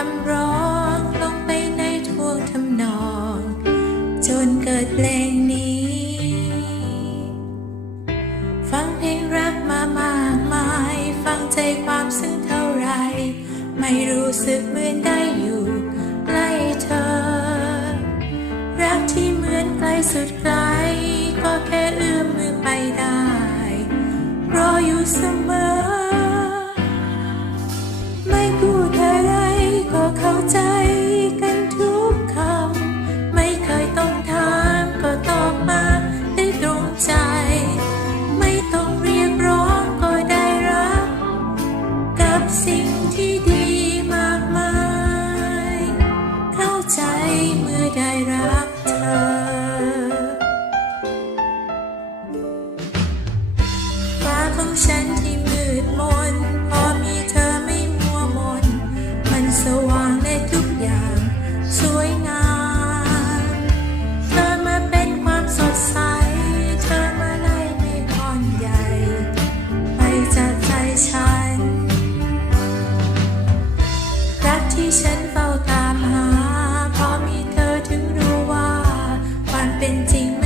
คำร้องลงไปในท่วงทำนอง จนเกิดเพงนี้ ฟังเพลงรักมามากมาย ฟังใจความซึ้งเท่าไร ไม่รู้สึกเหมือนได้อยู่ใกล้เธอ รักที่เหมือนไกลสุดไกล ก็แค่อื้อมือไปได้ รออยู่เสมอ กั คว